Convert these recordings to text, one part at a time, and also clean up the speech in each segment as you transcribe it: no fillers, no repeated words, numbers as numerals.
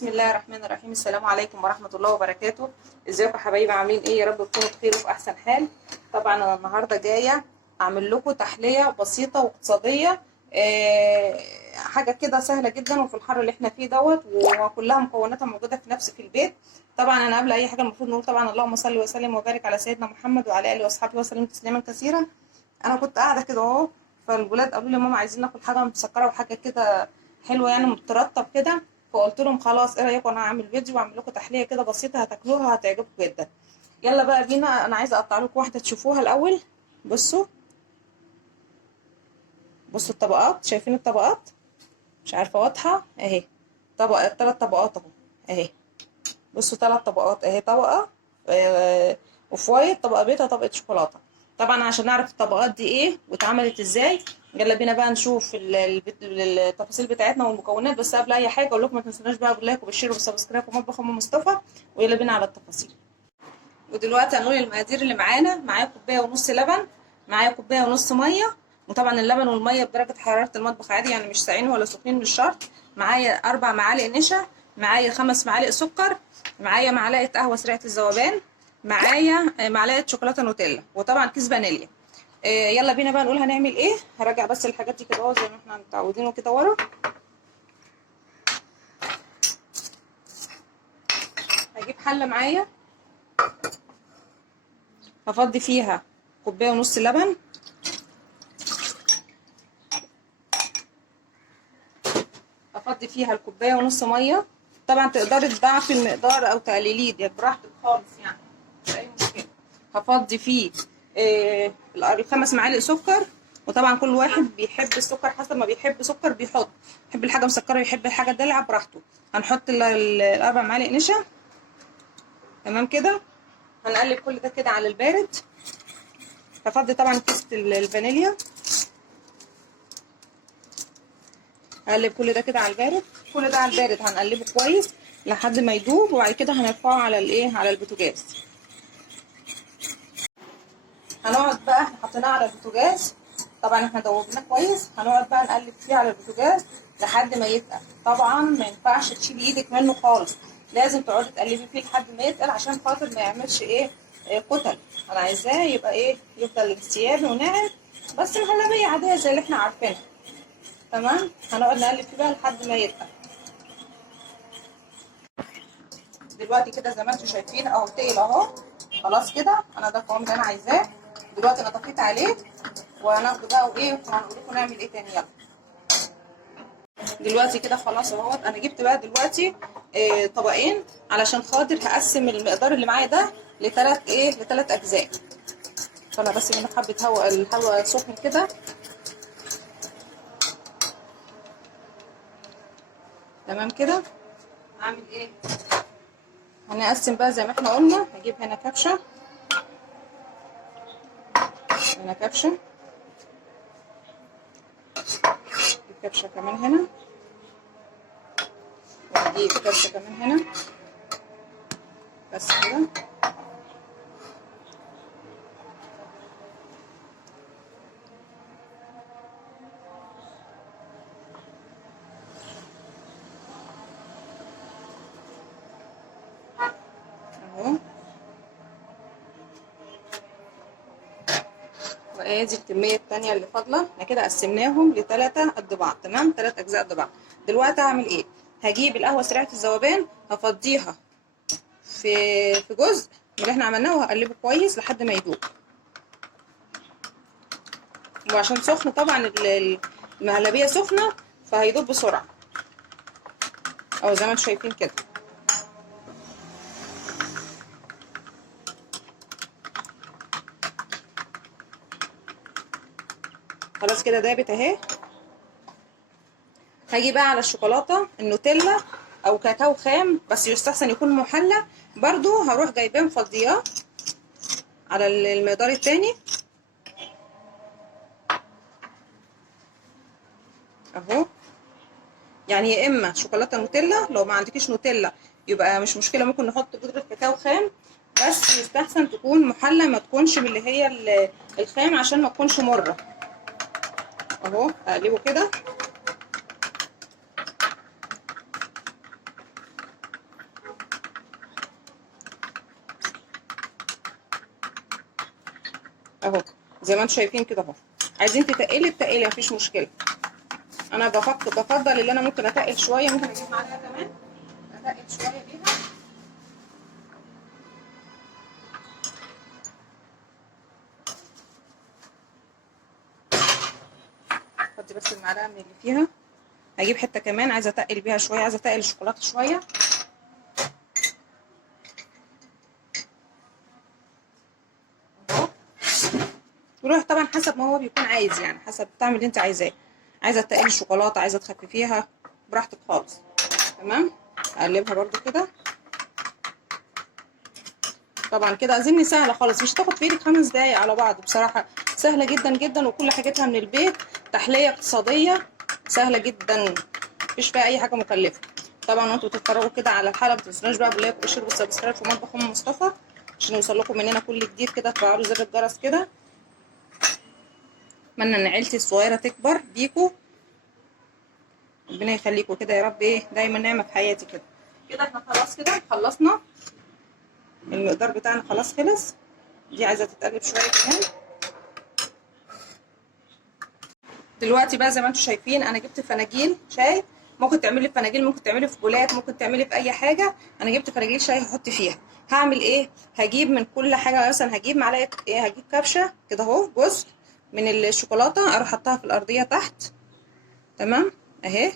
بسم الله الرحمن الرحيم. السلام عليكم ورحمة الله وبركاته. ازيكم يا حبايبي، عاملين ايه؟ يا رب تكونوا بخير وفي احسن حال. طبعا انا النهارده جايه اعمل لكم تحليه بسيطه واقتصاديه، حاجه كده سهله جدا وفي الحر اللي احنا فيه دوت، وكلها مكوناتها موجوده في البيت. طبعا انا قبل اي حاجه المفروض نقول طبعا اللهم صل وسلم وبارك على سيدنا محمد وعلى اله واصحابه وسلم تسليما كثيرا. انا كنت قاعده كده اهو، فالولاد قالوا لي ماما عايزين ناكل حاجه مسكره وحاجه كده حلوه يعني مترطب كده، فقلت لهم خلاص ايه رايكم انا هعمل فيديو واعمل لكم تحليه كده بسيطه هتاكلوها هتعجبكم جدا. يلا بقى بينا، انا عايزه اقطع لكم واحده تشوفوها الاول. بصوا الطبقات، شايفين الطبقات؟ مش عارفه واضحه اهي. طبقه، 3 طبقات اهو اهي. بصوا 3 طبقات اهي، طبقه اوف وايت، طبقه بيضه، طبقه شوكولاته. طبعا عشان نعرف الطبقات دي ايه واتعملت ازاي، يلا بينا بقى نشوف التفاصيل بتاعتنا والمكونات. بس قبل اي حاجه اقول لكم ما تنسوناش بقى باللايك وبالشير وبالسبسكرايب ومطبخ ام مصطفى، ويلا بينا على التفاصيل. ودلوقتي هنقول المقادير اللي معانا. معايا كوبايه ونص لبن، معايا كوبايه ونص ميه، وطبعا اللبن والميه بدرجه حراره المطبخ عادي، يعني مش ساقعين ولا سخنين مش شرط. معايا 4 معالق نشا، معايا 5 معالق سكر، معايا معلقه قهوه سريعه الذوبان، معايا معلقه شوكولاته نوتيلا، وطبعا كيس فانيليا. يلا بينا بقى نقول هنعمل ايه. هراجع بس الحاجات دي كده اهو زي ما احنا متعودين كده ورا. هجيب حله معايا، هفضي فيها كوبايه ونص لبن، هفضي فيها الكوبايه ونص ميه. طبعا تقدري تضاعفي المقدار او تقلليه، دي براحتك خالص يعني، مش اي مشكله. هفضي فيه ال5 معالق سكر، وطبعا كل واحد بيحب السكر حسب ما بيحب سكر بيحط، يحب الحاجه مسكره يحب الحاجه دلع براحته. هنحط ال4 معالق نشا. تمام كده. هنقلب كل ده كده على البارد. هفضي طبعا كيس الفانيليا، هقلب كل ده كده على البارد. كل ده على البارد هنقلبه كويس لحد ما يدوب، وبعد كده هنرفعه على الايه، على البوتاجاز. هنقعد بقى، احنا حطيناه على البوتاجاز، طبعا احنا دوبناه كويس. هنقعد بقى نقلب فيه على البوتاجاز لحد ما يتقل. طبعا ما ينفعش تشيلي ايدك منه خالص، لازم تقعدي تقلبي فيه لحد ما يتقل عشان خاطر ما يعملش ايه، كتل. انا عايزاه يبقى ايه، يفضل انسيابي وناعم بس مهلبيه عاديه زي اللي احنا عارفينها. تمام. هنقعد نقلب فيه بقى لحد ما يتقل. دلوقتي كده زي ما انتم شايفين اهو تقل اهو، خلاص كده. انا ده القوام اللي انا عايزاه. دلوقتي انا طفيت عليه، وهناخده بقى وايه، وهنقول لكم نعمل ايه تاني. يلا دلوقتي كده خلاص اهوت. انا جبت بقى دلوقتي طبقين علشان خاطر هقسم المقدار اللي معايا ده لثلاث اجزاء. طلع بس منه حبه هواء، الهواء سخن كده. تمام كده. هعمل ايه، هنقسم بقى زي ما احنا قلنا. هجيب هنا كبشه، هنا كبشه، كبشه كمان هنا، وهجيب كبشه كمان هنا، بس كده. اهو. وادي الكميه التانيه اللي فاضله. احنا كده قسمناهم ل3 قد بعض. تمام، 3 اجزاء قد بعض. دلوقتي هعمل ايه، هجيب القهوه سريعه الذوبان، هفضيها في جزء من اللي احنا عملناه، وهقلبه كويس لحد ما يدوب. وعشان سخن طبعا المهلبيه سخنه، فهيدوب بسرعه او زي ما انتم شايفين كده. خلاص كده دابت اهي. هاجي بقى على الشوكولاته النوتيلا او كاكاو خام، بس يستحسن يكون محلى برضو. هروح جايباه مفضياه على المقدار التاني اهو. يعني يا اما شوكولاته نوتيلا، لو ما عندكيش نوتيلا يبقى مش مشكله، ممكن نحط بودره كاكاو خام، بس يستحسن تكون محلى، ما تكونش من اللي هي الخام عشان ما تكونش مره. اهو اقلبه كده. اهو زي ما انتم شايفين كده اهو. عايزين تتقلي تقلي مفيش مشكله. انا بفضل اللي انا ممكن اتقل شويه، ممكن اجيب معلقه كمان اتقل شويه بيها. افضي بس المعلقه من اللي فيها. هجيب حته كمان عايزه اتقل بيها شويه، عايزه اتقل الشوكولاته شويه. وروح طبعا حسب ما هو بيكون عايز، يعني حسب الطعم اللي انت عايزاه. عايزه تقلي الشوكولاته، عايزه تخففيها، براحتك خالص. تمام. اقلبها برده كده. طبعا كده اظن سهله خالص، مش هتاخد في ايدك 5 دقايق على بعض بصراحه. سهله جدا جدا، وكل حاجتها من البيت. تحليه اقتصاديه سهله جدا، مفيش فيها اي حاجه مكلفه. طبعا وانتوا بتتفرجوا كده على الحلقه ما تنسوناش بقى باللايك والشير والسبسكرايب في مطبخ ام مصطفى، عشان يوصلكم مننا كل جديد كده. تفعلوا زر الجرس كده. اتمنى ان عيلتي الصغيره تكبر بيكو، ربنا يخليكم كده يا رب، ايه دايما نعمه في حياتي كده. كده احنا خلاص كده خلصنا، المقدار بتاعنا خلاص خلص. دي عايزه تتقلب شويه كمان. دلوقتي بقى زي ما انتم شايفين انا جبت فناجيل شاي. ممكن تعملي في فناجيل، ممكن تعملي في بولات، ممكن تعملي في اي حاجه. انا جبت فناجيل شاي هحط فيها. هعمل ايه؟ هجيب من كل حاجه، مثلا هجيب معلقه ايه، هجيب كبشه كده اهو، جزء من الشوكولاته اروح احطها في الارضيه تحت. تمام اهي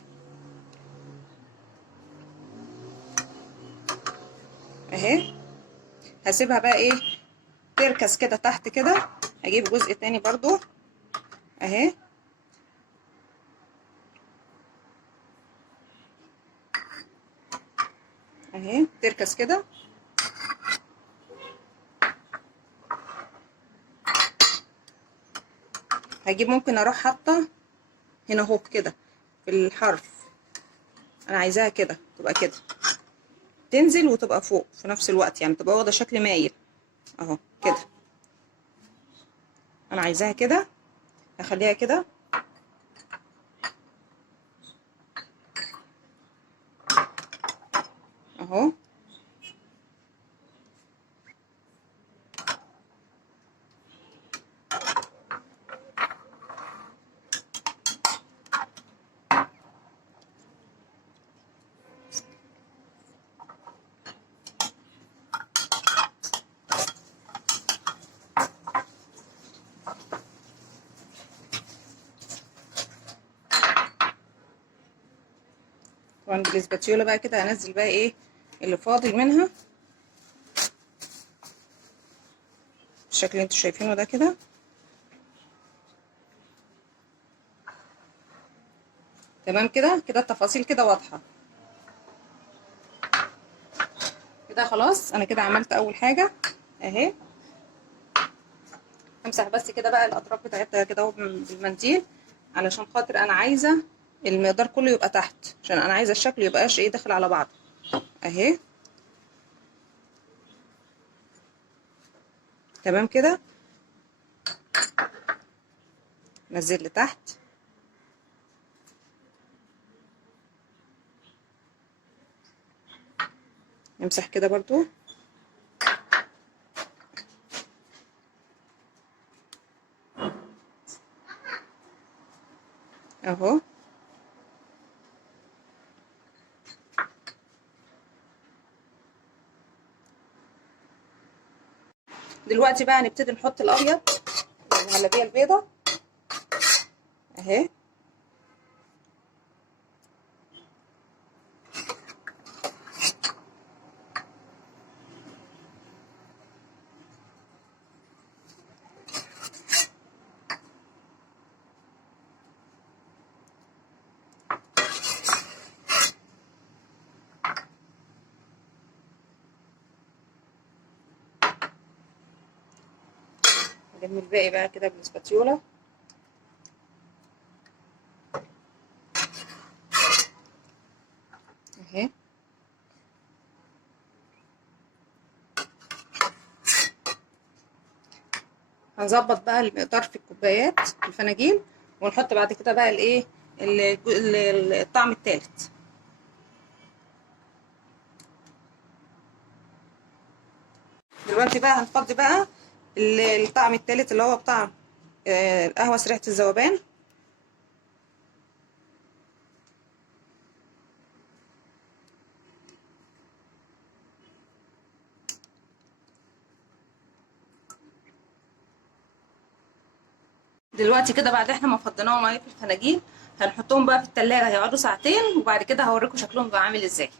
اهي. هسيبها بقى ايه تركز كده تحت كده. هجيب جزء تاني برضو اهي اهي تركز كده. هجيب ممكن اروح حاطه هنا اهو كده في الحرف. انا عايزاها كده تبقى كده، تنزل وتبقى فوق في نفس الوقت، يعني تبقى واخده شكل مايل اهو كده. انا عايزاها كده، هخليها كده اهو. طبعا بالاسباتيولا بقى كده هنزل بقى ايه اللي فاضل منها بالشكل اللي انتوا شايفينه ده كده. تمام كده كده التفاصيل كده واضحه كده. خلاص انا كده عملت اول حاجه اهي. امسح بس كده بقى الاطراف بتاعتها كده اهو بالمنديل، علشان خاطر انا عايزه المقدار كله يبقى تحت، عشان انا عايزه الشكل يبقاش ايه داخل على بعض اهي. تمام كده. نزل لتحت. نمسح كده برضو اهو. دلوقتي بقى هنبتدي نحط الابيض، المهلبيه البيضه اهي. نلم الباقي بقى كده بالسباتيولا اهي. هنظبط بقى المقدار في الكوبايات الفناجيل، ونحط بعد كده بقى الايه الطعم التالت. دلوقتي بقى هنفضي بقى الطعم التالت اللي هو بطعم القهوة سريعة الذوبان. دلوقتي كده بعد احنا ما فضيناهم اهي في الفناجيل، هنحطهم بقى في التلاجة هيقعدوا ساعتين، وبعد كده هوريكم شكلهم بقى عامل ازاي.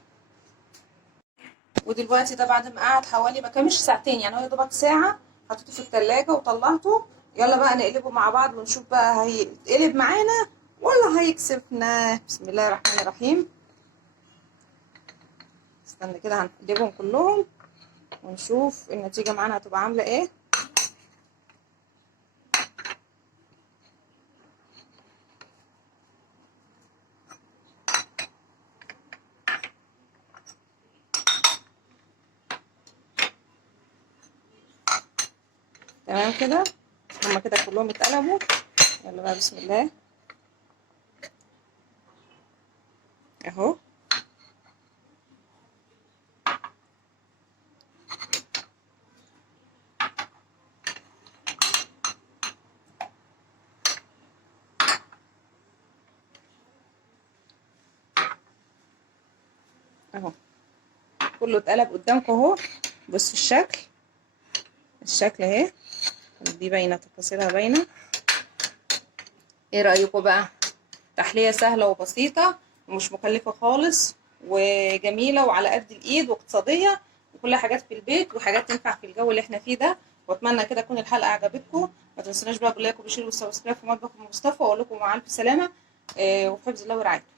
ودلوقتي ده بعد ما قعد حوالي ما كانش ساعتين، يعني هو يا دوبك ساعة، حطيته في التلاجة وطلعته. يلا بقى نقلبه مع بعض ونشوف بقى هيتقلب معانا ولا هيكسفنا. بسم الله الرحمن الرحيم. استنى كده هنقلبهم كلهم ونشوف النتيجة معانا هتبقى عاملة ايه. تمام كده، هما كده كلهم اتقلبوا. يلا بقى بسم الله اهو. اهو كله اتقلب قدامكم اهو. بصوا الشكل اهي، دي باينه، تفاصيلها باينه. ايه رايكم بقى؟ تحليه سهله وبسيطه ومش مكلفه خالص، وجميله وعلى قد الايد واقتصاديه، وكل حاجات في البيت وحاجات تنفع في الجو اللي احنا فيه ده. واتمنى كده تكون الحلقه عجبتكم. ما تنسوناش بقى باللايك وبالشير والسبسكرايب في مطبخ مصطفى، واقول لكم مع الف سلامه وفي حفظ الله ورعايته.